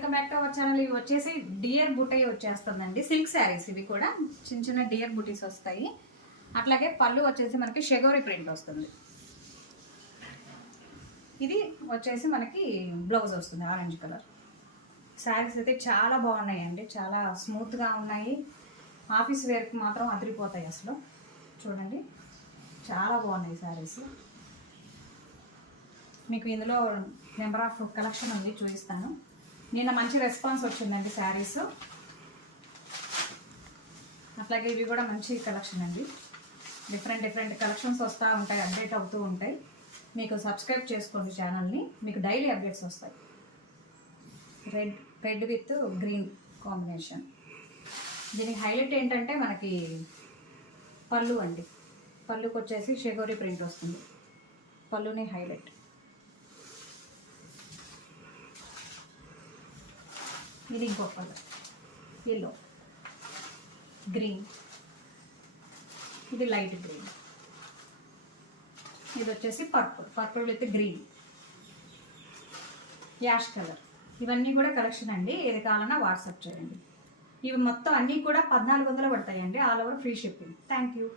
Welcome back to our channel. ఇవి వచ్చేసి dear బుటీ వచ్చేస్తుందండి. సిల్క్ శారీస్ ఇవి కూడా చిన్న చిన్న డియర్ బుటీస్ వస్తాయి. అట్లాగే పళ్ళు వచ్చేసి మనకి షెగోరి ప్రింట్ వస్తుంది. ఇది వచ్చేసి మనకి బ్లౌజ్ వస్తుంది ఆరెంజ్ కలర్. శారీస్ అయితే చాలా బాగున్నాయండి, చాలా స్మూత్గా ఉన్నాయి. ఆఫీస్ వేర్కి మాత్రం అదిరిపోతాయి అసలు. చూడండి చాలా బాగున్నాయి శారీస్. మీకు ఇందులో నెంబర్ ఆఫ్ కలెక్షన్ ఉంది, చూపిస్తాను. నిన్న మంచి రెస్పాన్స్ వచ్చిందండి శారీస్. అట్లాగే ఇవి కూడా మంచి కలెక్షన్ అండి. డిఫరెంట్ డిఫరెంట్ కలెక్షన్స్ వస్తూ ఉంటాయి, అప్డేట్ అవుతూ ఉంటాయి. మీకు సబ్స్క్రైబ్ చేసుకోండి ఛానల్ని, మీకు డైలీ అప్డేట్స్ వస్తాయి. Red with green combination. దీనికి హైలైట్ ఏంటంటే మనకి పళ్ళు అండి. పళ్ళుకి వచ్చేసి షెగోరి ప్రింట్ వస్తుంది. పళ్ళుని హైలైట్. ఇది ఇంకొక కలర్ ఎల్లో, గ్రీన్, ఇది లైట్ గ్రీన్, ఇది వచ్చేసి purple with green, ash colour. ఇవన్నీ కూడా కలెక్షన్ అండి. ఏది కావాలన్నా వాట్సాప్ చేయండి. ఇవి మొత్తం అన్నీ కూడా 1400 పడతాయండి. All over free shipping. Thank you.